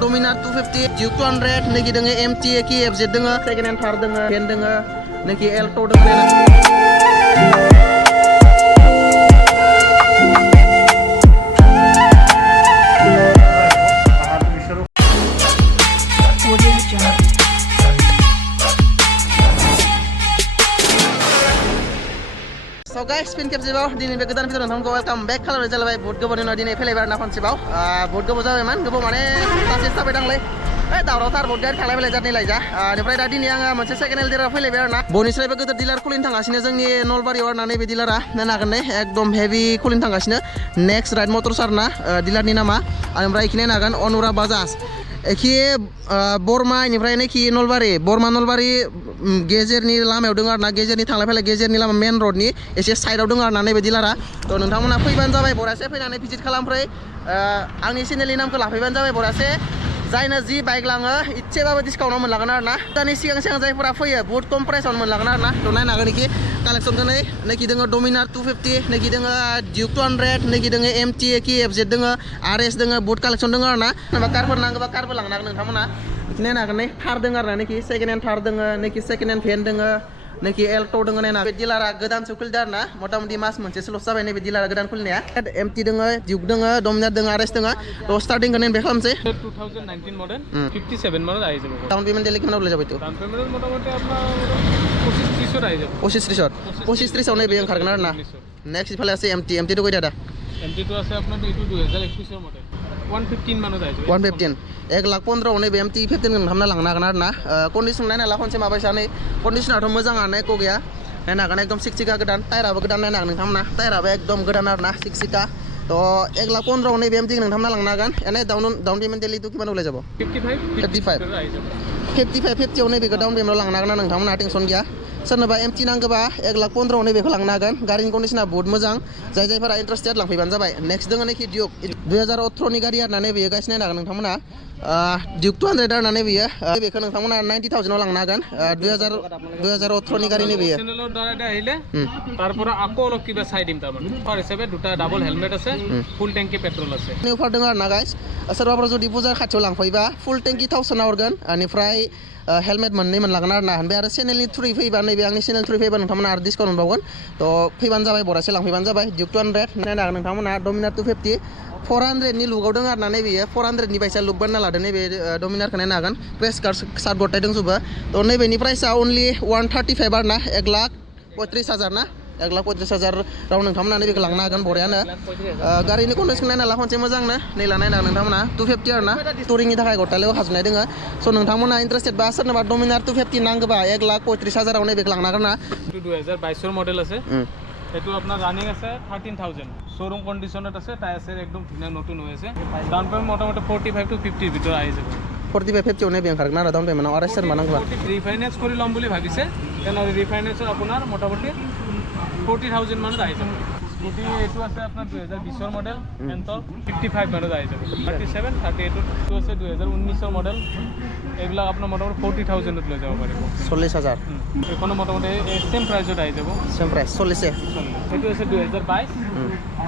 Dominar 250, Duke 200, niki dengan MT ki FZ dengan second hand Thar dengan Ken dengan niki Alto dengan So guys, spin cap jibaw dini be godan video nonton welcome back khalore jalbai bot gobo ni dini felebar na khonsibaw bot gobo jabe man gobo mane tasi sabai danglai dauraw thar bot gair thalai belai jatni laija nifrai da dini anga monse second hand dealer felebar na bonisrai be godar dealer kulin thangasine jongni nolbari or na nebe dealer na nagan ne ekdom heavy kulin thangasine next ride motor sarna dealer ni nama amrai khine nagan onura bajaj एखिए Burma इनिफ्राय नेखि नलबारि बोरमा नलबारि गेजेरनि लामायाव दङ आरोना गेजेरनि थांलाय फैलाय गेजेरनि Lama main रोडनि एसे साइडआव दङ आरोना नैबे डिलारा थ' नोंथांमोना फैबानो जाबाय बरासे फैनानै भिजिट खालामफै आंनि चेनेलनि नामखौ लाफैबानो जाबाय बरासे जायनो जि बाइक लाङो इसेबाबो डिसकाउन्टआव मोनलांगोन आरोना दानि सिगां जायफोरा फैयो बहुत खम प्राइसआवनो मोनलांगोन आरोना थ' नायनो हागोन इखि कालेक्सनखौ नैखि दङ Dominar 250 नैखि दङ Duke 200 नैखि दङ MT ki FZ दङ RS दङ बहुत कालेक्सन दङ आरोना जेनेबा कारफोर नांगौबा कारबो लांनो हागोन नोंथांमोना इखि नायनो हागोन नै थार दङ आरोना नैखि सेकेन्ड हेन्ड थार दङ नैखि सेकेन्ड हेन्ड भेन दङ नैखि एल्टो दङ नायना बे डिलारा गोदान खुलिदों आरोना मथा-मथि मास मोनसेसोल'सो जाबाय नैबे डिलारा गोदान खुलिनाया MT दङ Duke दङ Dominar दङ RS दङ थ' स्टार्टिंखौ नैबे खालामसै 2019 মডেল 57 মডেল আই যাব ডাউন পেমেন্ট দিলে কিমান ওলাই যাব এইটো ডাউন পেমেন্ট মোটামুটি আপনার 25-30 আই যাব 25-30 নैबे ओंखारगोन आरोना नेक्स्ट इफाले আছে MT তো কই দাদা MT তো আছে আপনার এইটো 2021 এর মডেল 115 মানত আই যাব 115 1,15,000 नैबे MT 15 खालामना लांनो हागोन आरोना कन्डिसन नायना ला खनसे माबायसानै कन्डिसनाथ' मोजाङानो एख' गैया नायनो हागोन एकदम सिक्सिका गोदान टायाराबो गोदान नायनो हागोन नोंथांमोना टायाराबो एकदम गोदान आरोना सिक्सिका थ' 1,15,000 नैबे MT नोंथांमोना लांनो हागोन एने डाउन पेमेन्ट डेलिथ' किमान ओলাই যাব 55 50 नैबेखौ डाउन पेमेन्टआव लांनो हागोन नोंथांमोना टेनसन गैया सोरनोबा MT नांगौबा 1,15,000 नैबेखौ लांनो हागोन गारिनि कन्डिसना बहुत मोजां जायफोरा इन्टारेस्टेड लांफैबानो जाबाय नेक्स्ट दङ नैखि Duke 2018 नि गारि आरोना नैबेयो गाइस नायनो हागोन नोंथांमोना Duke 200 आरोना नैबेयो बेखौ नोंथांमोना 90,000 आव लांनो हागोन 2018 नि गारि नैबेयो চেনেলৰ দ্বাৰা আহিলে তাৰপৰা আকৌ অলপ কিবা চাই দিম তাৰমানে অফাৰ হিচাপে দুটা ডাবল হেলমেট আছে ফুল টেংকি পেট্ৰল আছে অফাर दङ आरोना गाइस सोरबाफोर जुदि बुजार खाथियाव लांफैबा फुल टेंकि थाव सोना हरगोन बेनिफ्राय हेलमेट मोननै मोनलांगोन आरोना ओमफ्राय आरो चेनेलनि थ्रुयै फैबा नैबे आंनि चेनेल थ्रुयै फैबा नोंथांमोना आरो डिसकाउन्ट मोनबावगोन थ' फैबानो जाबाय बरासे लांफैबानो जाबाय Duke 200 नायनो हागोन नोंथांमोना Dominar 250 400 नि लुकआव दङ आरोना नैबेयो 400 नि बायसा लुक बानायना लादों नैबे Dominarखौ नायनो हागोन प्रेस कार्ड गथाय दंजोबो थ' नैबेनि प्राइसआ अनलि 135 आरोना 1,35,000 ना 1,35,000 राव नोंथांमोना नैबेखौ लांनो हागोन बरियानो गारिनि कन्डिसन नायना ला खनसे मोजांनो नै ला नायना नोंथांमोना 250 आरोना टुरिंनि थाखाय गथालेयाव हाजोबनाय दोङो स' नोंथांमोना इन्टारेस्टेड बा सोरनोबा Dominar 250 नांगौबा 1,35,000 आव नैबेखौ लांनो हागोन ना 2022 এর মডেল আছে এটো আপনার রানিং আছে 13,000 শোরুম কন্ডিশনত আছে টায়ার একদম ধুনীয়া নতুন হৈ আছে ডাউন পেমেন্ট মোটামুটি 45 to 50 ভিতর আই যাব 45 50 নैबे ओंखारगोन आरो डाउन पेमेन्टआव आरो सोर मानांगौबा রিফাইন্যান্স কৰি লম বুলি ভাবিছে তেনে ৰিফাইন্যান্সৰ আপোনাৰ মোটামুটি 40,000 মানত আই যাব স্কুটি এটো আছে আপনার 2020 এর মডেল এন্টর 55 মানত আই যাব 37 38 তো আছে 2019 এর মডেল এগুলা আপনার মোটামুটি 40,000 ত লৈ যাব পাৰিব 40,000 এখনো মোটামুটি সেম প্ৰাইসত আই যাব সেম প্ৰাইস 40 এটো আছে 2022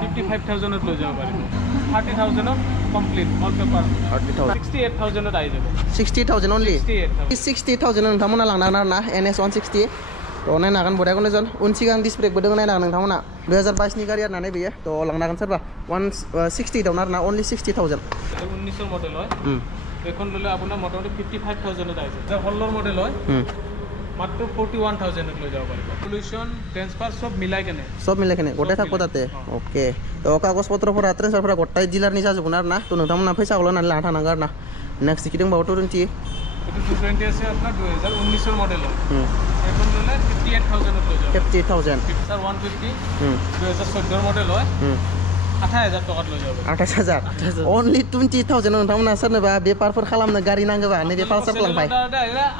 55,000 ত লৈ যাব পাৰিব 30,000 কমপ্লিট অল পেপার 68,000 ত আই যাব 60,000 only 68,000 नोंथांमोना लांनो हागोन आरोना NS 160 थ' नायनो हागोन बरिया कन्डिसन उन सिगां डिस ब्रेकबो दङ नायनो हागोन नोंथांमोना 2022 नि गारि आरोना नैबेयो थ' लांनो हागोन सोरबा 160 दाउन आरोना अनलि 60,000 19 এর মডেল হয় এখন ললে আপোনাৰ মোটামুটি 55,000 ত আই যাব হলৰ মডেল হয় মাত্ৰ 41,000 ত লৈ যাব পাৰিব পলিউশন ট্ৰান্সফাৰ সব মিলাই কেনে গোটাই থাকব তাতে ओके थ' कागज पत्रफोरा ट्रेन्सफारफोरा गटाय डिलारनि जाजोबगोन आरोना थ' नोंथांमोना फैसाखौल' होनानै लाना थानांगोन आरोना नेक्स्ट কি दंबावो 220 এটো 220 আছে আপনার 2019 এর মডেল হয় এখন ললে 58,000 ত লৈ যাব 58,000 স্যার 150 2014 এর মডেল হয় 28,000 টাকাত লৈ যাব 28,000 only 20,000 नोंथांमोना सोरनोबा बेफारफोर खालामनो गारि नांगौबा नैबे पालसार लांबाय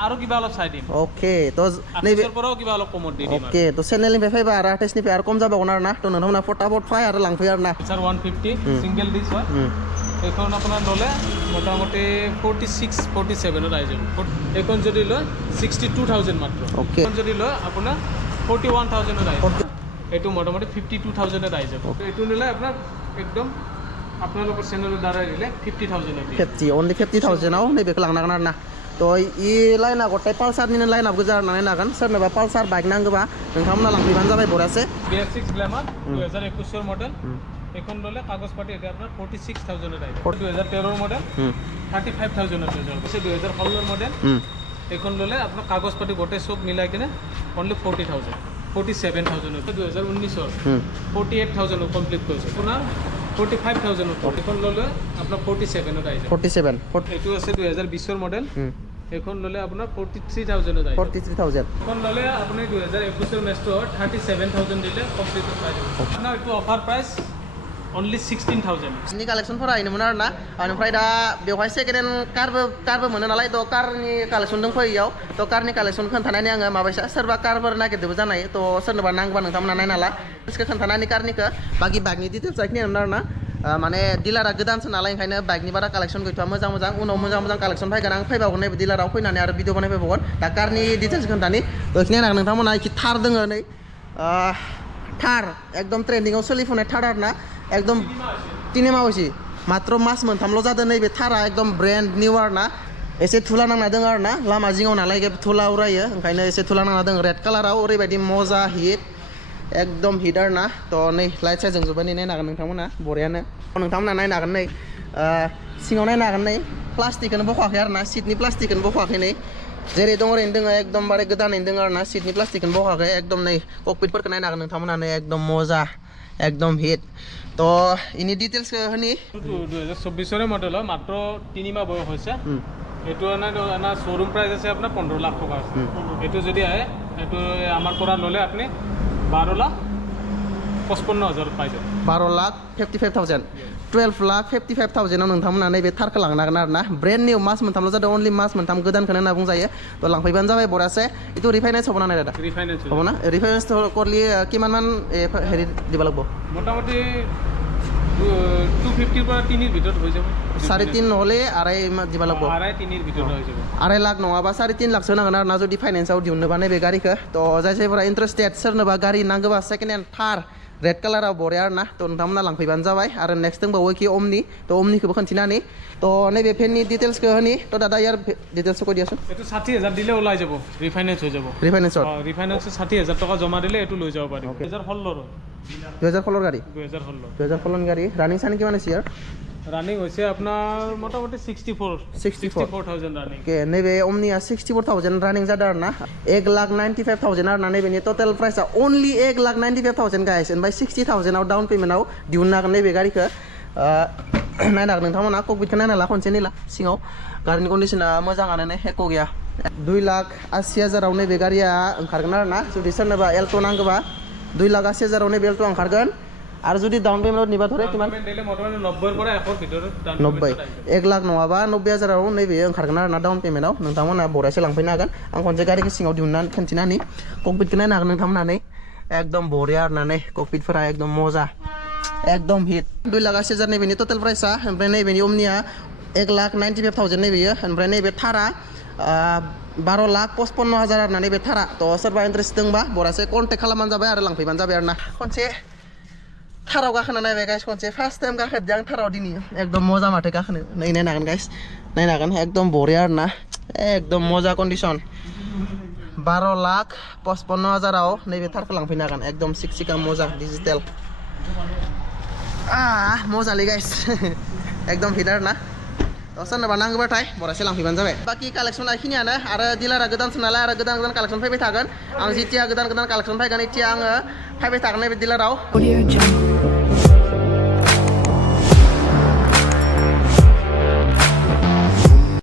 আৰু কিবা অলপ চাই দিম ओके थ' नैबे পৰাও কিবা অলপ কমত দি দিম ओके थ' चेनेलनिफ्राय फैबा आरो आर्टिस्टनिफ्राय आरो खम जाबावगोन आरोना थ' नोंथांमोना फटाफट फाय आरो लांफै आरोना স্যার 150 সিঙ্গেল ডিস হয় এখন আপনার ললে মোটামুটি 46 47 ত আই যাব এখন যদি লয় 62,000 মাত্র ओके এখন যদি লয় আপনার 41,000 ত আই যাব এটো মোটামুটি 52,000 ত আই যাব এটো নিলে আপনার একদম আপনার চ্যানেলের দ্বারা দিলে 50,000 এর 50 only 50,000 आव नैबेखौ लांनो हागोन आरोना तो इ लाइना गथाय पालसारनि लाइनाव गोजा नायनो हागोन सोरनोबा पालसार बाइक नांगौबा नोंथांमोना लांफैबानो जाबाय बरासे BR6 গ্ল্যামার 2021 এর মডেল এখন ললে কাগজ পাতি এটা আপনার 46,000 এর আইবে 2013 এর মডেল 35,000 এর রেজাল্ট আছে 2016 এর মডেল এখন ললে আপনার কাগজ পাতি গোটে সব মিলাই কিনে অনলি 40,000 47,000 এর 2019 এর 48,000 কমপ্লিট করেছে আপনার 45,000 এর এখন ললে আপনার 47 এর আইবে 47 এটু আছে 2020 এর মডেল এখন ললে আপনার 43,000 এর আইবে 43,000 এখন ললে আপনি 2021 এর মেস্টো 37,000 দিলে কমপ্লিট হয়ে যাবে আপনার একটু অফার প্রাইস only 16,000 नि कालेक्सनफोरा इनोमोन आरोना ओमफ्राय दा बेवहाय सेकेन्ड हेन्ड कारबो मोनो नालाय थ' कारनि कालेक्सन दंफैयो इयाव थ' कारनि कालेक्सन खोन्थानानै आङो माबायसा सोरबा कारफोर नागिरदोंबो जानाय थ' सोरनोबा नांगौबा नोंथांमोना नायना ला खोन्थानानै कारनिखौ बाखि बाइकनि डिटेल्स जाखिनियानो आरोना माने डिलारा गोदानसो नालाय ओंखायनो बाइकनि बारा कालेक्सन गैथ'वा मोजां उनाव मोजां कालेक्सन फैगोन आं फैबावगोन नैबे डिलाराव फैनानै आरो भिडिअ बानायफैबावगोन दा कारनि डिटेल्स खोन्थानि थ' बेखिनियानो नोंथांमोना इखि थार दोङो नै थार एकदम ट्रेन्डिंआव सोलिफुनाय थार आरोना एकदम 3 माह होइसि मात्र मास मोनथामल' जादों नैबे थारा एकदम ब्रेन्ड निउ आरोना एसे थुला नांना दङ आरोना लामा जिङाव नालाय थुला उरायो ओंखायनो एसे थुला नांना दङ रेड कालाराव ओरैबायदि मजा हिट एकदम हिट आरोना थ' नै लाइट साइजों जोबबाय नै नायनो हागोन नोंथांमोना बरियानो नोंथांमोना नायनो हागोन नै सिङाव नायनो हागोन नै प्लास्टिकखौनो बख'वाखै आरोना सिटनि प्लास्टिकखौनो बख'वाखै नै जेरै दं ओरैनो दोङो एकदमबारे गोदानैनो दोङो आरोना सिटनि प्लास्टिकखौनो बख'वाखै एकदम नै ककपिटफोरखौ नायनो हागोन नोंथांमोना नै एकदम मजा एकदम हिट তো ইনি ডিটেইলস হনি 2024 এর মডেল মাত্র 3 মাহ বয়স হয়েছে এটু না শোরুম প্রাইস আছে আপনার 15 লাখ টাকা আছে এটু যদি আয় এটু আমার পরা ললে আপনি 12,55,000 পাই যাবেন 12,55,000 12,55,000 आव नोंथांमोना नैबे थारखौ लांनो हागोन आरोना ब्रेन्ड निउ मास मोनथामल' जादों अनलि मास मोनथाम गोदानखौनो होनना बुंजायो थ' लांफैबानो जाबाय बरासे इटु रिफाइनेन्स হ'ব ना নাই দাদা রিফাইন্যান্স হ'ব না ৰিফাইনেন্স কৰলে কিমান মান হেৰি দিব লাগিব মোটামুটি 250 পৰা 3 এৰ ভিতৰত হৈ যাব 3.5 নহ'লে আড়াই দিব লাগিব 2.5 3 এর ভিতৰত হৈ যাব 2.5 लाख नङाबा 3.5 लाखसो नांगोन आरोना जुदि फाइनेन्सआव दिहुननोबा नैबे गारिखौ थ' जायफोरा इन्टारेस्टेड सोरनोबा गारि नांगौबा सेकेन्ड हेन्ड थार रेड कालाराव बरिया आरोना थ' नोंथांमोना लांफैबानो जाबाय आरो नेक्स्ट दंबावो कि अमनि थ' अमनिखौबो खोन्थिनानै थ' नैबे फेननि डिटेल्सखौ होनि थ' दादा यार डिटेल्सखौ কৈ দিয়াচোন এটু 60,000 দিলে ওলাই যাব রিফাইন্যান্স হৈ যাব ৰিফাইনেন্সত ৰিফাইন্যান্স 60,000 টাকা জমা দিলে এটু লৈ যাব পাৰিব 2016 2016 গাড়ী 2016 2016 গাড়ী ৰানিং চানিং কিমান আছে ইয়াৰ রানিং হয়েছে আপনার মোটামুটি 64,000 রানিং के नैबे अमनिया 64,000 रानिं जादों आरोना 1,95,000 आरोना नैबेनि टोटेल प्राइसआ अनलि 1,95,000 गाइस ओमफ्राय 60,000 आव डाउन पेमेन्टआव दिहुननो हागोन नैबे गारिखौ नायनो हागोन नोंथांमोना ककपिटखौ नायना ला खनसे नायला सिङाव गारिनि कन्डिसना मोजाङानो नै हेक' गैया 2,80,000 आव नैबे गारिया ओंखारगोन आरोना जुदि सोरनोबा एल्ट' नांगौबा 2,80,000 आव नैबे एल्ट' ओंखारगोन आरो जुदि डाउन पेमेन्टआव निबा धरे किमान 90 পৰা 1 এৰ ভিতৰত 90 1 लाख नङाबा 90,000 आव नैबे ओंखारगोन आरोना डाउन पेमेन्टआव नोंथांमोना बरायसे लांफैनो हागोन आं खनसे गारिखौ सिङाव दिहुननानै खोन्थिनानै ककपिटखौ नायनो हागोन नोंथांमोना नै एकदम बरिया आरोना नै ककपिटफोरा एकदम मजा एकदम हिट 2,80,000 नैबेनि टोटेल प्राइसआ ओमफ्राय नैबेनि अमनिया 1,95,000 नैबेयो ओमफ्राय नैबे थारा 12,55,000 आरोना नैबे थारा थ' सोरबा इन्टारेस्ट दंबा बरासे कन्टेक्ट खालामबानो जाबाय आरो लांफैबानो जाबाय आरोना खनसे थाराव गाखोना नायबाय गाइस खनसे फार्स्ट टाइम गाखोदों आं थाराव दिनै एकदम मजा माथो गाखोनो नै नायनो हागोन गाइस नायनो हागोन एकदम बरिया आरोना एकदम मजा कन्डिसन 12,55,000 आव नैबे थारखौ लांफैनो हागोन एकदम सिक्सिका मजा डिजिटेल मजालै गाइस एकदम हिट आरोना सोरनोबा नांगौबाथाय बरासे लांफैबानो जाबाय बाखि कालेक्सना बेखिनियानो आरो डिलारा गोदानसो नालाय आरो गोदान कालेक्सन फैबाय थागोन आं जेथिया गोदान कालेक्सन फैगोन एथिया आङो फैबाय थागोन नैबे डिलाराव